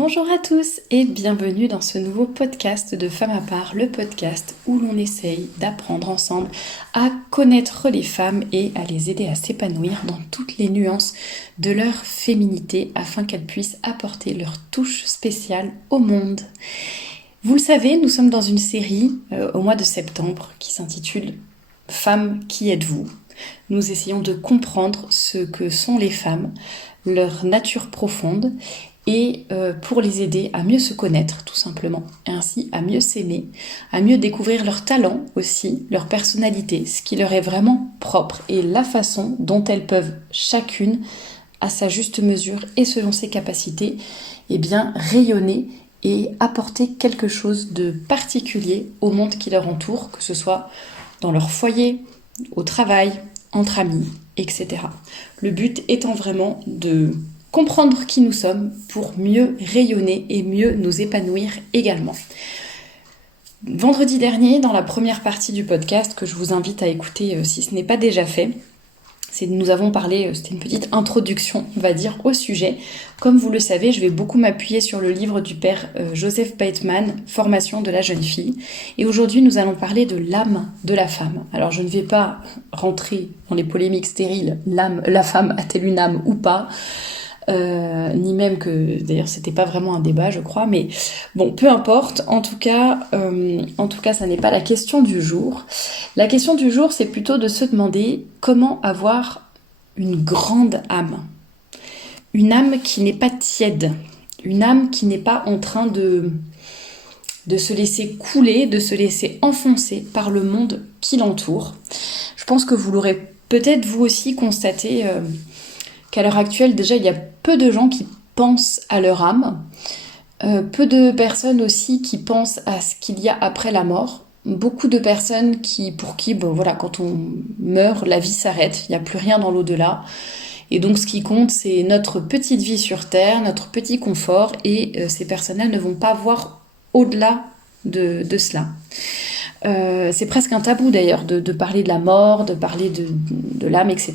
Bonjour à tous et bienvenue dans ce nouveau podcast de Femmes à part, le podcast où l'on essaye d'apprendre ensemble à connaître les femmes et à les aider à s'épanouir dans toutes les nuances de leur féminité afin qu'elles puissent apporter leur touche spéciale au monde. Vous le savez, nous sommes dans une série au mois de septembre qui s'intitule « Femmes, qui êtes-vous ?» Nous essayons de comprendre ce que sont les femmes, leur nature profonde et pour les aider à mieux se connaître tout simplement, et ainsi à mieux s'aimer, à mieux découvrir leurs talents aussi, leur personnalité, ce qui leur est vraiment propre et la façon dont elles peuvent chacune, à sa juste mesure et selon ses capacités, rayonner et apporter quelque chose de particulier au monde qui leur entoure, que ce soit dans leur foyer, au travail, entre amis, etc. Le but étant vraiment de comprendre qui nous sommes pour mieux rayonner et mieux nous épanouir également. Vendredi dernier, dans la première partie du podcast que je vous invite à écouter si ce n'est pas déjà fait, nous avons parlé, c'était une petite introduction, on va dire, au sujet. Comme vous le savez, je vais beaucoup m'appuyer sur le livre du père Joseph Bateman, Formation de la jeune fille. Et aujourd'hui, nous allons parler de l'âme de la femme. Alors, je ne vais pas rentrer dans les polémiques stériles, la femme a-t-elle une âme ou pas ? Ni même que, d'ailleurs, c'était pas vraiment un débat, je crois, mais bon, peu importe. En tout cas, ça n'est pas la question du jour. La question du jour, c'est plutôt de se demander comment avoir une grande âme. Une âme qui n'est pas tiède. Une âme qui n'est pas en train de se laisser couler, de se laisser enfoncer par le monde qui l'entoure. Je pense que vous l'aurez peut-être vous aussi constaté qu'à l'heure actuelle, déjà, il y a peu de gens qui pensent à leur âme, peu de personnes aussi qui pensent à ce qu'il y a après la mort, beaucoup de personnes pour qui, quand on meurt, la vie s'arrête, il n'y a plus rien dans l'au-delà, et donc ce qui compte, c'est notre petite vie sur Terre, notre petit confort, et ces personnes-là ne vont pas voir au-delà de cela. C'est presque un tabou d'ailleurs de parler de la mort, de parler de l'âme, etc.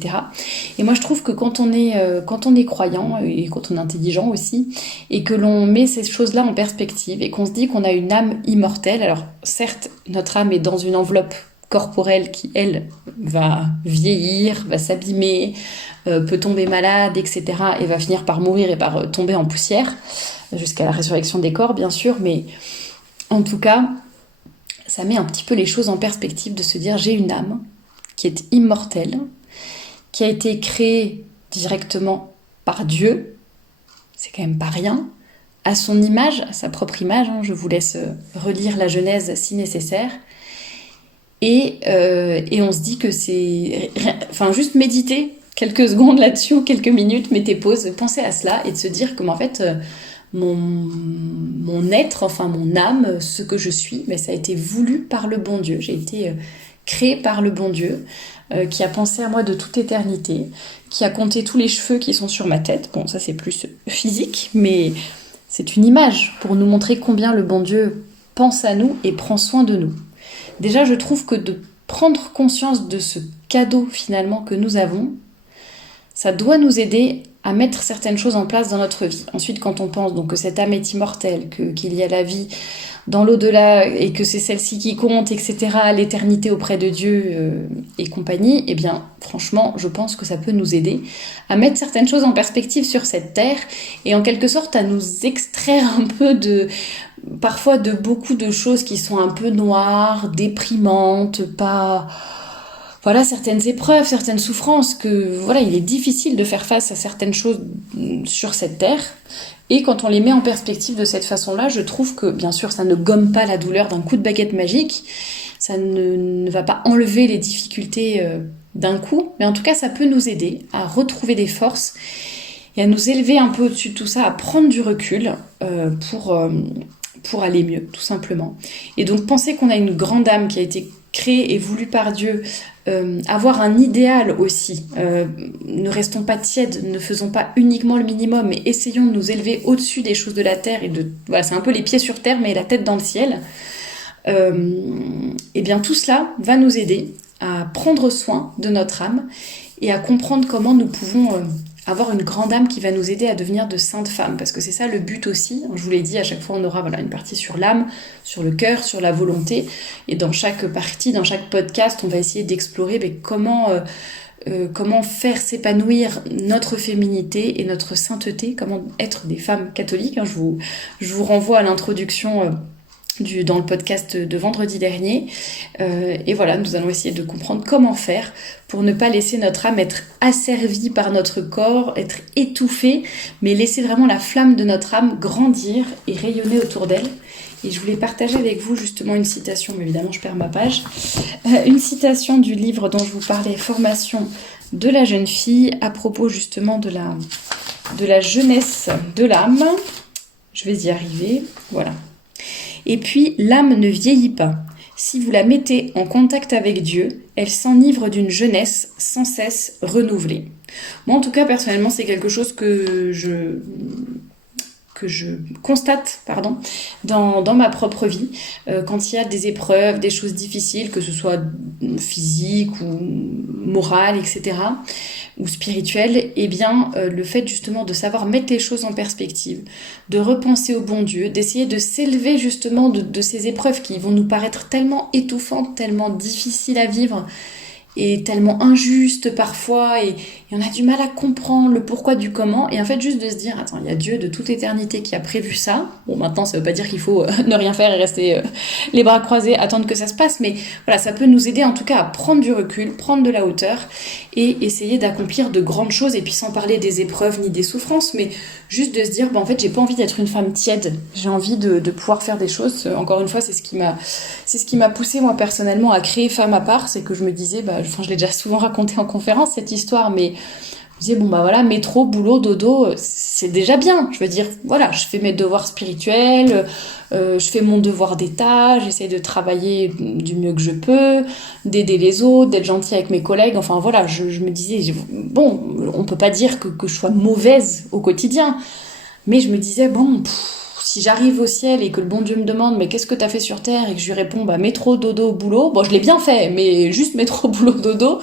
Et moi je trouve que quand on est croyant et quand on est intelligent aussi, et que l'on met ces choses-là en perspective et qu'on se dit qu'on a une âme immortelle, alors certes notre âme est dans une enveloppe corporelle qui elle va vieillir, va s'abîmer, peut tomber malade, etc. et va finir par mourir et par tomber en poussière, jusqu'à la résurrection des corps bien sûr, mais en tout cas ça met un petit peu les choses en perspective de se dire j'ai une âme qui est immortelle, qui a été créée directement par Dieu, c'est quand même pas rien, à son image, à sa propre image, je vous laisse relire la Genèse si nécessaire, et on se dit que c'est... juste méditer quelques secondes là-dessus, ou quelques minutes, mettez pause, pensez à cela, et de se dire que en fait... Mon être, mon âme, ce que je suis, mais ça a été voulu par le bon Dieu. J'ai été créée par le bon Dieu qui a pensé à moi de toute éternité, qui a compté tous les cheveux qui sont sur ma tête. Bon, ça c'est plus physique, mais c'est une image pour nous montrer combien le bon Dieu pense à nous et prend soin de nous. Déjà, je trouve que de prendre conscience de ce cadeau finalement que nous avons, ça doit nous aider à mettre certaines choses en place dans notre vie. Ensuite, quand on pense donc que cette âme est immortelle, qu'il y a la vie dans l'au-delà et que c'est celle-ci qui compte, etc., l'éternité auprès de Dieu et compagnie, franchement, je pense que ça peut nous aider à mettre certaines choses en perspective sur cette terre et en quelque sorte à nous extraire un peu parfois de beaucoup de choses qui sont un peu noires, déprimantes, certaines épreuves, certaines souffrances, il est difficile de faire face à certaines choses sur cette terre. Et quand on les met en perspective de cette façon-là, je trouve que, bien sûr, ça ne gomme pas la douleur d'un coup de baguette magique, ça ne va pas enlever les difficultés d'un coup, mais en tout cas, ça peut nous aider à retrouver des forces et à nous élever un peu au-dessus de tout ça, à prendre du recul pour aller mieux, tout simplement. Et donc, penser qu'on a une grande âme qui a été créée et voulue par Dieu, avoir un idéal aussi, ne restons pas tièdes, ne faisons pas uniquement le minimum, mais essayons de nous élever au-dessus des choses de la terre c'est un peu les pieds sur terre mais la tête dans le ciel. Tout cela va nous aider à prendre soin de notre âme et à comprendre comment nous pouvons avoir une grande âme qui va nous aider à devenir de saintes femmes, parce que c'est ça le but aussi. Je vous l'ai dit, à chaque fois on aura une partie sur l'âme, sur le cœur, sur la volonté, et dans chaque partie, dans chaque podcast, on va essayer d'explorer comment faire s'épanouir notre féminité et notre sainteté, comment être des femmes catholiques. Je vous renvoie à l'introduction dans le podcast de vendredi dernier. Et voilà, nous allons essayer de comprendre comment faire pour ne pas laisser notre âme être asservie par notre corps, être étouffée, mais laisser vraiment la flamme de notre âme grandir et rayonner autour d'elle. Et je voulais partager avec vous justement une citation, mais évidemment je perds ma page, une citation du livre dont je vous parlais, Formation de la jeune fille, à propos justement de la jeunesse de l'âme. Je vais y arriver, voilà. Et puis, l'âme ne vieillit pas. Si vous la mettez en contact avec Dieu, elle s'enivre d'une jeunesse sans cesse renouvelée. Moi, en tout cas, personnellement, c'est quelque chose que je constate dans ma propre vie, quand il y a des épreuves, des choses difficiles, que ce soit physiques ou morales, etc., ou spirituelles, eh bien le fait justement de savoir mettre les choses en perspective, de repenser au bon Dieu, d'essayer de s'élever justement de ces épreuves qui vont nous paraître tellement étouffantes, tellement difficiles à vivre, et tellement injuste parfois, et on a du mal à comprendre le pourquoi du comment, et en fait juste de se dire, attends, il y a Dieu de toute éternité qui a prévu ça. Bon, maintenant ça veut pas dire qu'il faut ne rien faire et rester les bras croisés, attendre que ça se passe, mais voilà, ça peut nous aider en tout cas à prendre du recul, prendre de la hauteur, et essayer d'accomplir de grandes choses, et puis sans parler des épreuves ni des souffrances, mais juste de se dire, en fait j'ai pas envie d'être une femme tiède, j'ai envie de pouvoir faire des choses. Encore une fois, c'est ce qui m'a poussée moi personnellement à créer Femme à part, c'est que je me disais, je l'ai déjà souvent raconté en conférence cette histoire, mais je me disais, métro, boulot, dodo, c'est déjà bien. Je veux dire, voilà, je fais mes devoirs spirituels, je fais mon devoir d'État, j'essaie de travailler du mieux que je peux, d'aider les autres, d'être gentille avec mes collègues. Enfin voilà, je me disais, on peut pas dire que je sois mauvaise au quotidien, mais je me disais, si j'arrive au ciel et que le bon Dieu me demande, mais qu'est-ce que t'as fait sur terre, et que je lui réponds, métro, dodo, boulot, je l'ai bien fait, mais juste métro, boulot, dodo,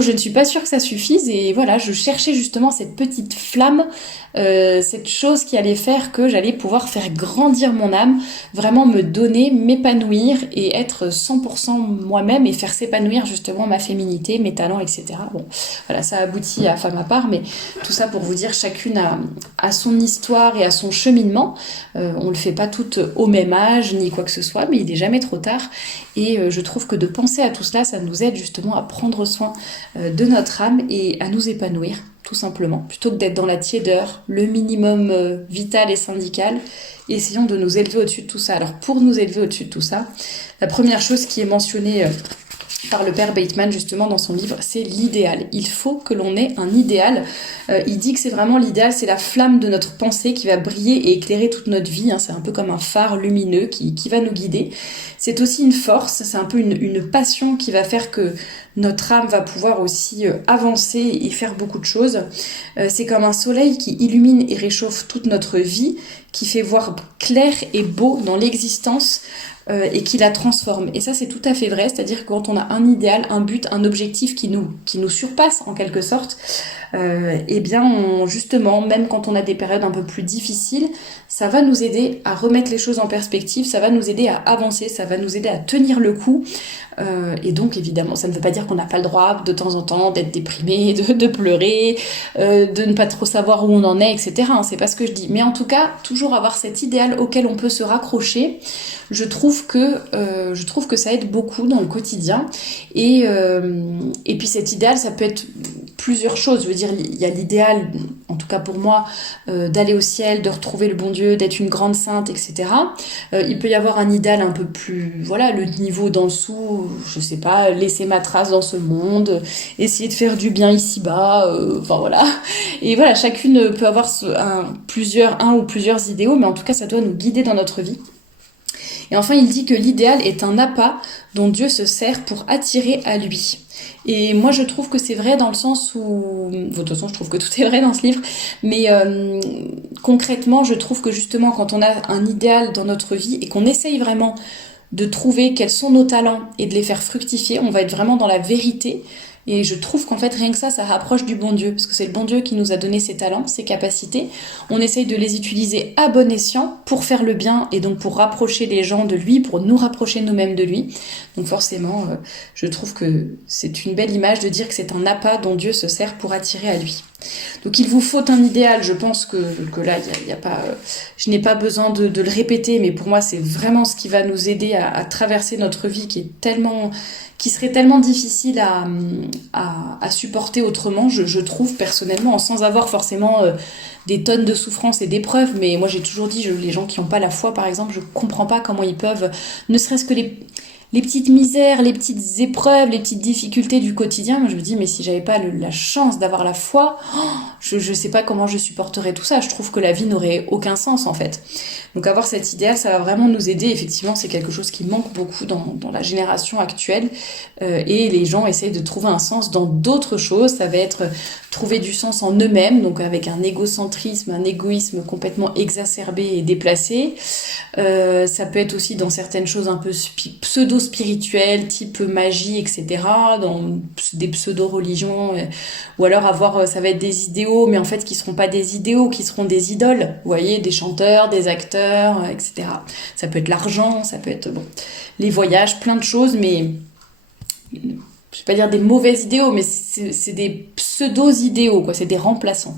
je ne suis pas sûre que ça suffise. Et voilà, je cherchais justement cette petite flamme, cette chose qui allait faire que j'allais pouvoir faire grandir mon âme, vraiment me donner, m'épanouir et être 100% moi-même, et faire s'épanouir justement ma féminité, mes talents, etc. Bon, voilà, ça aboutit à Femme à part, mais tout ça pour vous dire, chacune a son histoire et a son cheminement. On le fait pas toutes au même âge, ni quoi que ce soit, mais il n'est jamais trop tard. Et je trouve que de penser à tout cela, ça nous aide justement à prendre soin de notre âme et à nous épanouir, tout simplement. Plutôt que d'être dans la tiédeur, le minimum vital et syndical, essayons de nous élever au-dessus de tout ça. Alors pour nous élever au-dessus de tout ça, la première chose qui est mentionnée par le père Bateman justement dans son livre, c'est l'idéal. Il faut que l'on ait un idéal. Il dit que c'est vraiment l'idéal, c'est la flamme de notre pensée qui va briller et éclairer toute notre vie. C'est un peu comme un phare lumineux qui va nous guider. C'est aussi une force, c'est un peu une passion qui va faire que notre âme va pouvoir aussi avancer et faire beaucoup de choses. C'est comme un soleil qui illumine et réchauffe toute notre vie, qui fait voir clair et beau dans l'existence, et qui la transforme. Et ça, c'est tout à fait vrai, c'est-à-dire que quand on a un idéal, un but, un objectif qui nous surpasse en quelque sorte, justement, même quand on a des périodes un peu plus difficiles, ça va nous aider à remettre les choses en perspective, ça va nous aider à avancer, ça va nous aider à tenir le coup. Et donc évidemment, ça ne veut pas dire qu'on n'a pas le droit de temps en temps d'être déprimé, de pleurer, de ne pas trop savoir où on en est, etc. C'est pas ce que je dis. Mais en tout cas, toujours avoir cet idéal auquel on peut se raccrocher, je trouve que ça aide beaucoup dans le quotidien. Et puis cet idéal, ça peut être plusieurs choses. Je veux dire, il y a l'idéal, en tout cas pour moi, d'aller au ciel, de retrouver le bon Dieu, d'être une grande sainte, etc. Il peut y avoir un idéal un peu plus, le niveau d'en dessous, je sais pas, laisser ma trace dans ce monde, essayer de faire du bien ici-bas, Et voilà, chacune peut avoir un ou plusieurs idéaux, mais en tout cas, ça doit nous guider dans notre vie. Et enfin, il dit que l'idéal est un appât dont Dieu se sert pour attirer à lui. Et moi, je trouve que c'est vrai dans le sens où... De toute façon, je trouve que tout est vrai dans ce livre. Mais concrètement, je trouve que justement, quand on a un idéal dans notre vie et qu'on essaye vraiment de trouver quels sont nos talents et de les faire fructifier, on va être vraiment dans la vérité. Et je trouve qu'en fait, rien que ça rapproche du bon Dieu, parce que c'est le bon Dieu qui nous a donné ses talents, ses capacités. On essaye de les utiliser à bon escient pour faire le bien et donc pour rapprocher les gens de lui, pour nous rapprocher nous-mêmes de lui. Donc forcément, je trouve que c'est une belle image de dire que c'est un appât dont Dieu se sert pour attirer à lui. Donc il vous faut un idéal, je pense que là, il y a pas, je n'ai pas besoin de le répéter, mais pour moi, c'est vraiment ce qui va nous aider à traverser notre vie qui serait tellement difficile à supporter autrement, je trouve personnellement, sans avoir forcément des tonnes de souffrances et d'épreuves. Mais moi j'ai toujours dit, les gens qui n'ont pas la foi par exemple, je comprends pas comment ils peuvent, ne serait-ce que les petites misères, les petites épreuves, les petites difficultés du quotidien. Moi je me dis, mais si j'avais pas la chance d'avoir la foi, je sais pas comment je supporterais tout ça. Je trouve que la vie n'aurait aucun sens en fait. Donc avoir cet idéal, ça va vraiment nous aider. Effectivement, c'est quelque chose qui manque beaucoup dans la génération actuelle. Et les gens essayent de trouver un sens dans d'autres choses. Ça va être trouver du sens en eux-mêmes, donc avec un égocentrisme, un égoïsme complètement exacerbé et déplacé. Ça peut être aussi dans certaines choses un peu pseudo-spirituelles, type magie, etc., dans des pseudo-religions, ou alors ça va être des idéaux, mais en fait qui seront pas des idéaux, qui seront des idoles, vous voyez, des chanteurs, des acteurs, etc. Ça peut être l'argent, ça peut être les voyages, plein de choses, mais je vais pas dire des mauvais idéaux, mais c'est des pseudo-idéaux, quoi, c'est des remplaçants,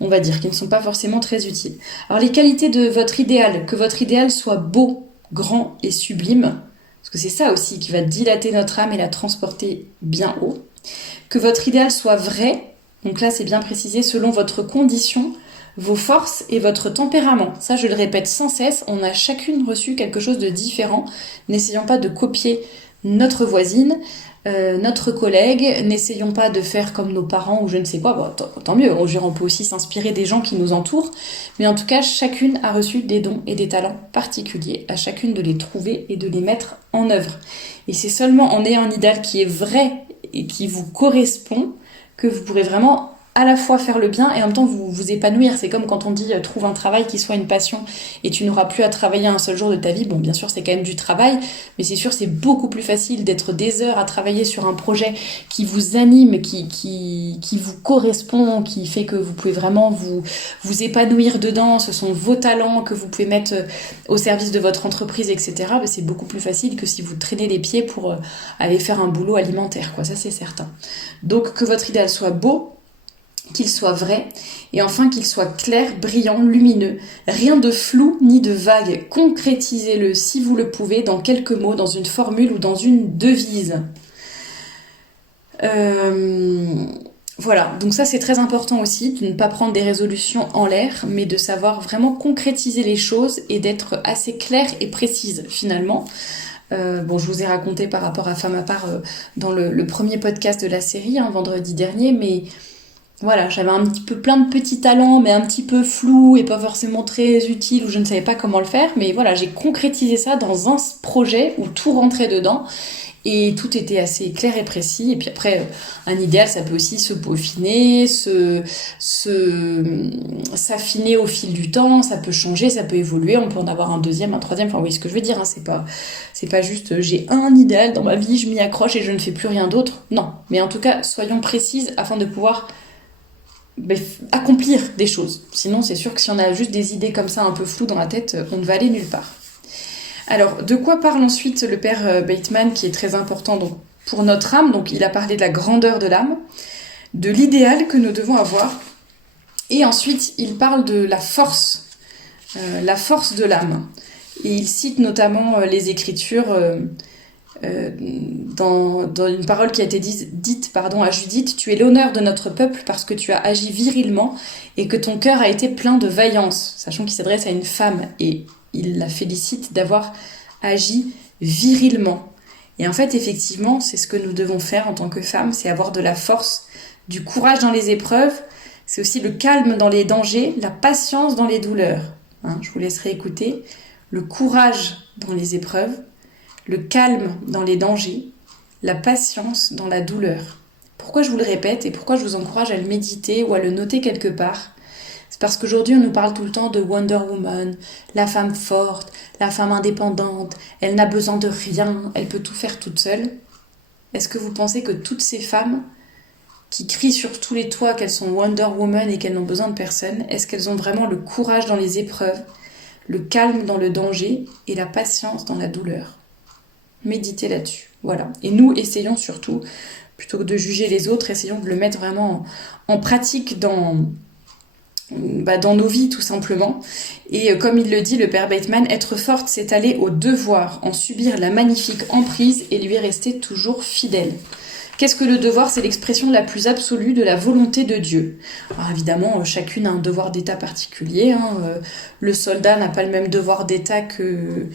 on va dire, qui ne sont pas forcément très utiles. Alors les qualités de votre idéal, que votre idéal soit beau, grand et sublime, parce que c'est ça aussi qui va dilater notre âme et la transporter bien haut. Que votre idéal soit vrai, donc là c'est bien précisé, selon votre condition, vos forces et votre tempérament. Ça je le répète sans cesse, on a chacune reçu quelque chose de différent, n'essayons pas de copier notre voisine, notre collègue, n'essayons pas de faire comme nos parents ou je ne sais quoi, tant mieux, on peut aussi s'inspirer des gens qui nous entourent, mais en tout cas chacune a reçu des dons et des talents particuliers, à chacune de les trouver et de les mettre en œuvre. Et c'est seulement en ayant un idéal qui est vrai et qui vous correspond que vous pourrez vraiment à la fois faire le bien et en même temps vous épanouir. C'est comme quand on dit trouve un travail qui soit une passion et tu n'auras plus à travailler un seul jour de ta vie. Bon, bien sûr, c'est quand même du travail, mais c'est sûr, c'est beaucoup plus facile d'être des heures à travailler sur un projet qui vous anime, qui vous correspond, qui fait que vous pouvez vraiment vous épanouir dedans. Ce sont vos talents que vous pouvez mettre au service de votre entreprise, etc. Mais c'est beaucoup plus facile que si vous traînez les pieds pour aller faire un boulot alimentaire, quoi. Ça, c'est certain. Donc, que votre idéal soit beau, qu'il soit vrai, et enfin qu'il soit clair, brillant, lumineux. Rien de flou ni de vague. Concrétisez-le si vous le pouvez dans quelques mots, dans une formule ou dans une devise. Voilà, donc ça c'est très important aussi, de ne pas prendre des résolutions en l'air, mais de savoir vraiment concrétiser les choses et d'être assez claire et précise finalement. Je vous ai raconté par rapport à Femme à part dans le premier podcast de la série, vendredi dernier, mais voilà, j'avais un petit peu plein de petits talents, mais un petit peu flous et pas forcément très utiles, où je ne savais pas comment le faire. Mais voilà, j'ai concrétisé ça dans un projet où tout rentrait dedans et tout était assez clair et précis. Et puis après, un idéal, ça peut aussi se peaufiner, s'affiner au fil du temps. Ça peut changer, ça peut évoluer. On peut en avoir un deuxième, un troisième. Enfin, vous voyez ce que je veux dire. C'est pas juste j'ai un idéal dans ma vie, je m'y accroche et je ne fais plus rien d'autre. Non, mais en tout cas, soyons précises afin de pouvoir accomplir des choses. Sinon, c'est sûr que si on a juste des idées comme ça un peu floues dans la tête, on ne va aller nulle part. Alors, de quoi parle ensuite le père Bateman, qui est très important donc, pour notre âme? Donc, il a parlé de la grandeur de l'âme, de l'idéal que nous devons avoir, et ensuite, il parle de la force de l'âme. Et il cite notamment les Écritures dans une parole qui a été dite à Judith: tu es l'honneur de notre peuple parce que tu as agi virilement et que ton cœur a été plein de vaillance, sachant qu'il s'adresse à une femme et il la félicite d'avoir agi virilement. Et en fait, effectivement, c'est ce que nous devons faire en tant que femmes, c'est avoir de la force, du courage dans les épreuves, c'est aussi le calme dans les dangers, la patience dans les douleurs. Je vous laisserai écouter. Le courage dans les épreuves, le calme dans les dangers, la patience dans la douleur. Pourquoi je vous le répète et pourquoi je vous encourage à le méditer ou à le noter quelque part? C'est parce qu'aujourd'hui on nous parle tout le temps de Wonder Woman, la femme forte, la femme indépendante, elle n'a besoin de rien, elle peut tout faire toute seule. Est-ce que vous pensez que toutes ces femmes qui crient sur tous les toits qu'elles sont Wonder Woman et qu'elles n'ont besoin de personne, est-ce qu'elles ont vraiment le courage dans les épreuves, le calme dans le danger et la patience dans la douleur? Méditez là-dessus. Voilà. Et nous, essayons surtout, plutôt que de juger les autres, essayons de le mettre vraiment en pratique dans nos vies, tout simplement. Et comme il le dit, le père Bateman, être forte, c'est aller au devoir, en subir la magnifique emprise et lui rester toujours fidèle. Qu'est-ce que le devoir? C'est l'expression la plus absolue de la volonté de Dieu. Alors évidemment, chacune a un devoir d'état particulier. Le soldat n'a pas le même devoir d'état que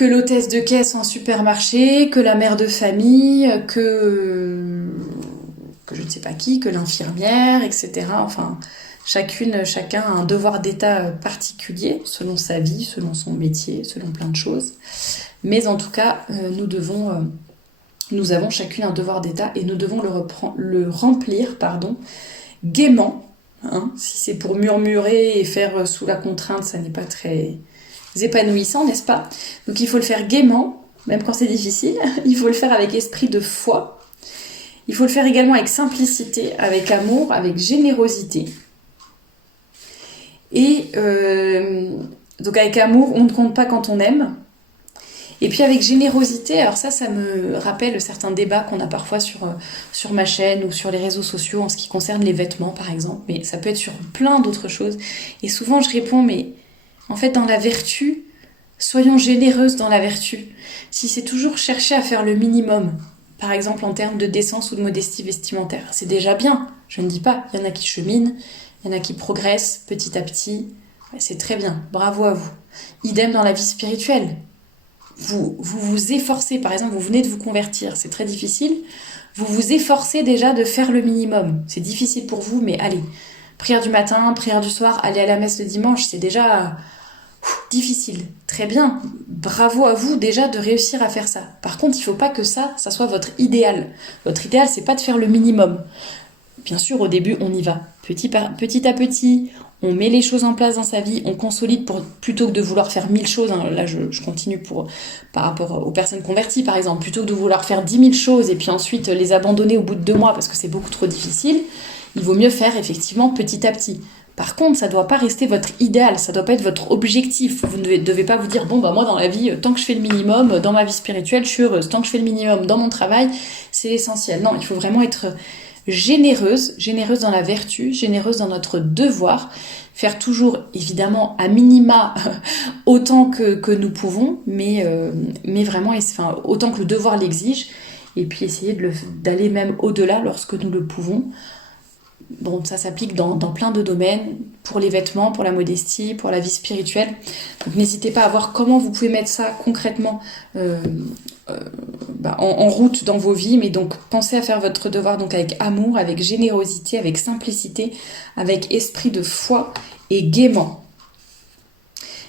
l'hôtesse de caisse en supermarché, que la mère de famille, que je ne sais pas qui, que l'infirmière, etc. Enfin, chacun a un devoir d'état particulier, selon sa vie, selon son métier, selon plein de choses. Mais en tout cas, nous avons chacune un devoir d'état et nous devons le remplir gaiement. Si c'est pour murmurer et faire sous la contrainte, ça n'est pas très épanouissant, n'est-ce pas? Donc il faut le faire gaiement, même quand c'est difficile. Il faut le faire avec esprit de foi. Il faut le faire également avec simplicité, avec amour, avec générosité. Et donc avec amour, on ne compte pas quand on aime. Et puis avec générosité, alors ça me rappelle certains débats qu'on a parfois sur ma chaîne ou sur les réseaux sociaux en ce qui concerne les vêtements par exemple, mais ça peut être sur plein d'autres choses. Et souvent je réponds, mais en fait dans la vertu, soyons généreuses dans la vertu. Si c'est toujours chercher à faire le minimum, par exemple en termes de décence ou de modestie vestimentaire, c'est déjà bien, je ne dis pas, il y en a qui cheminent, il y en a qui progressent petit à petit, c'est très bien, bravo à vous. Idem dans la vie spirituelle. Vous efforcez, par exemple, vous venez de vous convertir, c'est très difficile, vous vous efforcez déjà de faire le minimum. C'est difficile pour vous, mais allez, prière du matin, prière du soir, aller à la messe le dimanche, c'est déjà difficile. Très bien, bravo à vous déjà de réussir à faire ça. Par contre, il ne faut pas que ça soit votre idéal. Votre idéal, c'est pas de faire le minimum. Bien sûr, au début, on y va petit à petit, on met les choses en place dans sa vie, on consolide plutôt que de vouloir faire 1000 choses. Là, je continue par rapport aux personnes converties, par exemple. Plutôt que de vouloir faire 10 000 choses et puis ensuite les abandonner au bout de 2 mois parce que c'est beaucoup trop difficile, il vaut mieux faire effectivement petit à petit. Par contre, ça ne doit pas rester votre idéal, ça ne doit pas être votre objectif. Vous ne devez pas vous dire, moi dans la vie, tant que je fais le minimum, dans ma vie spirituelle, je suis heureuse. Tant que je fais le minimum dans mon travail, c'est l'essentiel. Non, il faut vraiment être généreuse dans la vertu, généreuse dans notre devoir, faire toujours évidemment à minima autant que nous pouvons, mais vraiment autant que le devoir l'exige, et puis essayer d'aller même au-delà lorsque nous le pouvons. Bon, ça s'applique dans plein de domaines, pour les vêtements, pour la modestie, pour la vie spirituelle. Donc n'hésitez pas à voir comment vous pouvez mettre ça concrètement en route dans vos vies, mais donc pensez à faire votre devoir donc avec amour, avec générosité, avec simplicité, avec esprit de foi et gaiement.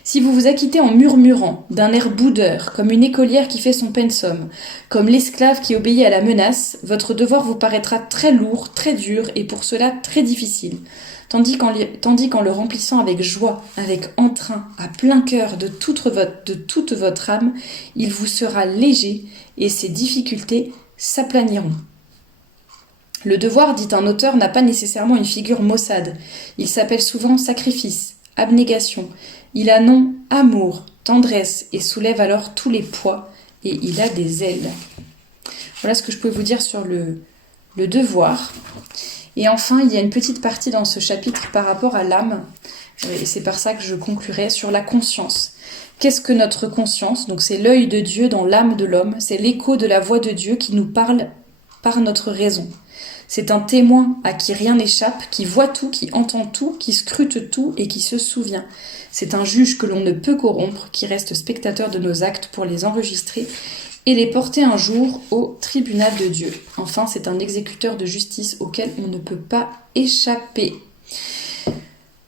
Si vous vous acquittez en murmurant, d'un air boudeur, comme une écolière qui fait son pensum, comme l'esclave qui obéit à la menace, votre devoir vous paraîtra très lourd, très dur et pour cela très difficile. Tandis qu'en le remplissant avec joie, avec entrain, à plein cœur de toute votre âme, il vous sera léger et ses difficultés s'aplaniront. Le devoir, dit un auteur, n'a pas nécessairement une figure maussade. Il s'appelle souvent sacrifice, abnégation. Il a nom amour, tendresse et soulève alors tous les poids et il a des ailes. Voilà ce que je peux vous dire sur le devoir. Et enfin, il y a une petite partie dans ce chapitre par rapport à l'âme, et c'est par ça que je conclurai, sur la conscience. Qu'est-ce que notre conscience? Donc c'est l'œil de Dieu dans l'âme de l'homme, c'est l'écho de la voix de Dieu qui nous parle par notre raison. C'est un témoin à qui rien n'échappe, qui voit tout, qui entend tout, qui scrute tout et qui se souvient. C'est un juge que l'on ne peut corrompre, qui reste spectateur de nos actes pour les enregistrer et les porter un jour au tribunal de Dieu. Enfin, c'est un exécuteur de justice auquel on ne peut pas échapper.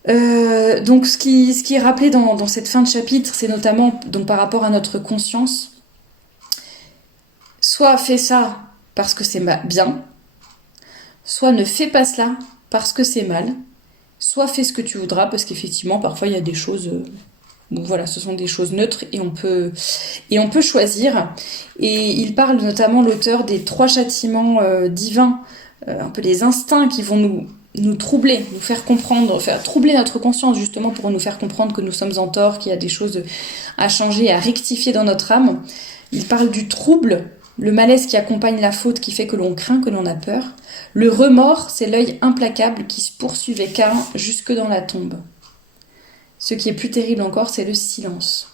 Donc ce qui est rappelé dans cette fin de chapitre, c'est notamment donc, par rapport à notre conscience. Soit fais ça parce que c'est bien, soit ne fais pas cela parce que c'est mal, soit fais ce que tu voudras parce qu'effectivement parfois il y a des choses Donc voilà, ce sont des choses neutres et on peut choisir. Et il parle notamment, l'auteur, des 3 châtiments divins, un peu les instincts qui vont nous troubler, nous faire comprendre, faire troubler notre conscience justement pour nous faire comprendre que nous sommes en tort, qu'il y a des choses à changer, à rectifier dans notre âme. Il parle du trouble, le malaise qui accompagne la faute, qui fait que l'on craint, que l'on a peur. Le remords, c'est l'œil implacable qui se poursuivait Caïn jusque dans la tombe. Ce qui est plus terrible encore, c'est le silence.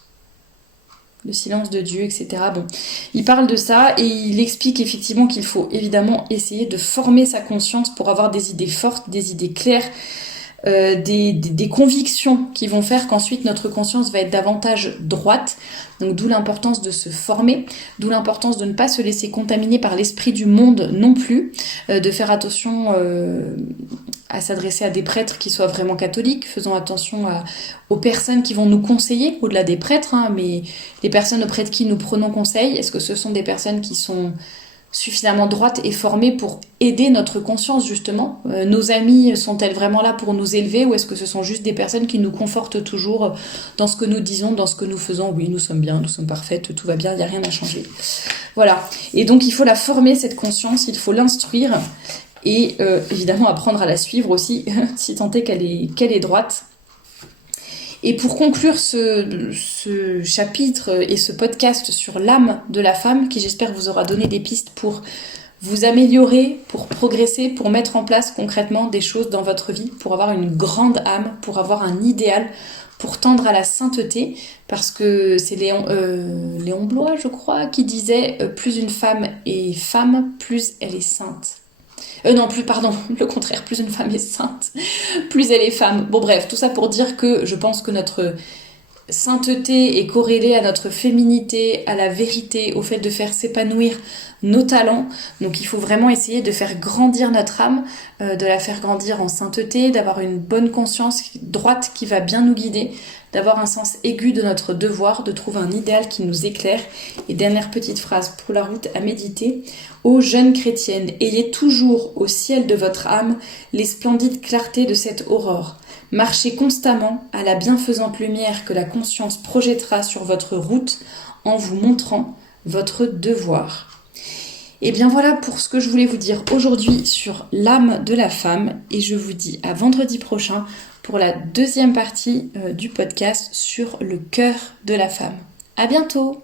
Le silence de Dieu, etc. Bon, il parle de ça et il explique effectivement qu'il faut évidemment essayer de former sa conscience pour avoir des idées fortes, des idées claires, des convictions qui vont faire qu'ensuite notre conscience va être davantage droite. Donc d'où l'importance de se former, d'où l'importance de ne pas se laisser contaminer par l'esprit du monde non plus, de faire attention à s'adresser à des prêtres qui soient vraiment catholiques, faisons attention aux personnes qui vont nous conseiller, au-delà des prêtres, mais les personnes auprès de qui nous prenons conseil, est-ce que ce sont des personnes qui sont suffisamment droites et formées pour aider notre conscience justement? Nos amis sont-elles vraiment là pour nous élever, ou est-ce que ce sont juste des personnes qui nous confortent toujours dans ce que nous disons, dans ce que nous faisons? Oui, nous sommes bien, nous sommes parfaites, tout va bien, il n'y a rien à changer. Voilà. Et donc il faut la former, cette conscience, il faut l'instruire et évidemment apprendre à la suivre aussi, si tant est qu'elle est droite. Et pour conclure ce chapitre et ce podcast sur l'âme de la femme, qui j'espère vous aura donné des pistes pour vous améliorer, pour progresser, pour mettre en place concrètement des choses dans votre vie, pour avoir une grande âme, pour avoir un idéal, pour tendre à la sainteté, parce que c'est Léon Bloy, je crois, qui disait « Plus une femme est femme, plus elle est sainte ». Le contraire, plus une femme est sainte, plus elle est femme. Bon bref, tout ça pour dire que je pense que notre sainteté est corrélée à notre féminité, à la vérité, au fait de faire s'épanouir nos talents. Donc il faut vraiment essayer de faire grandir notre âme, de la faire grandir en sainteté, d'avoir une bonne conscience droite qui va bien nous guider, d'avoir un sens aigu de notre devoir, de trouver un idéal qui nous éclaire. Et dernière petite phrase pour la route à méditer. Ô jeunes chrétiennes, ayez toujours au ciel de votre âme les splendides clartés de cette aurore. Marchez constamment à la bienfaisante lumière que la conscience projettera sur votre route en vous montrant votre devoir. Et bien voilà pour ce que je voulais vous dire aujourd'hui sur l'âme de la femme, et je vous dis à vendredi prochain pour la deuxième partie du podcast sur le cœur de la femme. À bientôt!